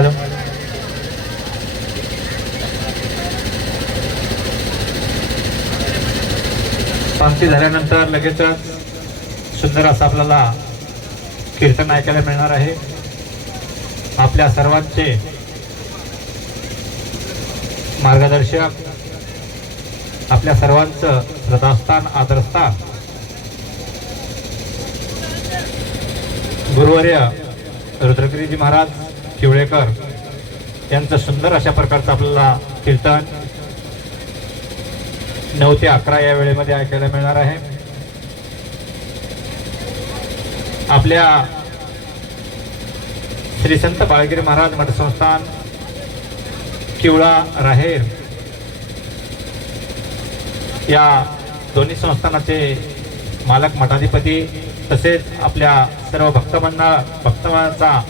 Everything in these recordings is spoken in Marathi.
महाराज शांती झाल्यानंतर लगेचच सुंदर असं आपल्याला कीर्तन ऐकायला मिळणार आहे। आपल्या सर्वांचे मार्गदर्शक, आपल्या सर्वांचं श्रद्धास्थान, आदरस्थान गुरुवर्य रुद्रगिरीजी महाराज किवळेकर यांचं सुंदर अशा प्रकारचं आपल्याला कीर्तन 9 ते 11 या वेळेमध्ये ऐकायला मिळणार आहे। आपल्या श्री संत बाळगिरी महाराज मठ संस्थान किवळा राहेर या दोन्ही संस्थानाचे मालक मठाधिपती तसेच आपल्या सर्व भक्तमांचा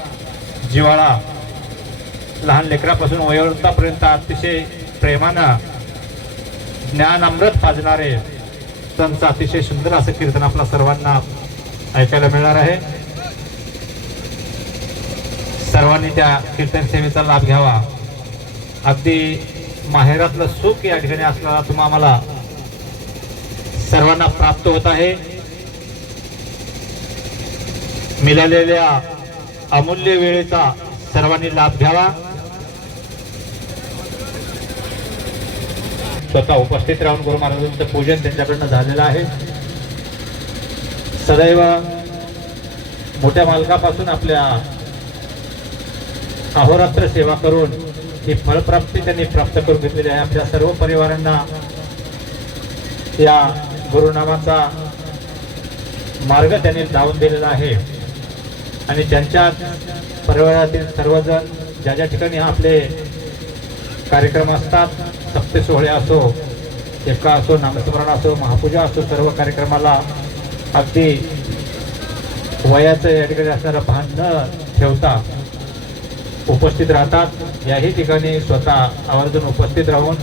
जिव्हाळा लहान लेकरापासून वयोवृद्धापर्यंत अतिशय प्रेमानं ज्ञान अमृत पाजणारे त्यांचं अतिशय सुंदर असं कीर्तन आपल्या सर्वांना ऐकायला मिळणार आहे। सर्वांनी त्या कीर्तन सेवेचा लाभ घ्यावा। अगदी माहेरातलं सुख या ठिकाणी असणारा तुम्हा आम्हाला सर्वांना प्राप्त होत आहे। मिळालेल्या अमूल्य वेळेचा सर्वांनी लाभ घ्यावा। स्वतः उपस्थित राहून गुरु महाराजांचं पूजन त्यांच्याकडनं झालेलं आहे। सदैव मोठ्या मालकापासून आपल्या अहोरात्र सेवा करून ही फलप्राप्ती त्यांनी प्राप्त करून घेतलेली आहे। आपल्या सर्व परिवारांना या गुरुनामाचा मार्ग त्यांनी लावून दिलेला आहे आणि त्यांच्या परिवारातील सर्वजण ज्या ज्या ठिकाणी आपले कार्यक्रम असतात, सप्ते सोहळे असो, एका असो, नामस्मरण असो, महापूजा असो, सर्व कार्यक्रमाला अगदी वयाचं या ठिकाणी असणारं भान न ठेवता उपस्थित राहतात। याही ठिकाणी स्वतः आवर्जून उपस्थित राहून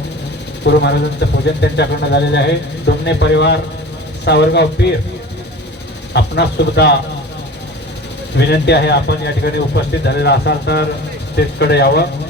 गुरु महाराजांचं पूजन त्यांच्याकडनं झालेले आहे। डोंगणे परिवार, सावरगाव पीर, आपणास सुद्धा विनंती आहे, आपण या ठिकाणी उपस्थित झालेला असाल तर स्टेजकडे यावं।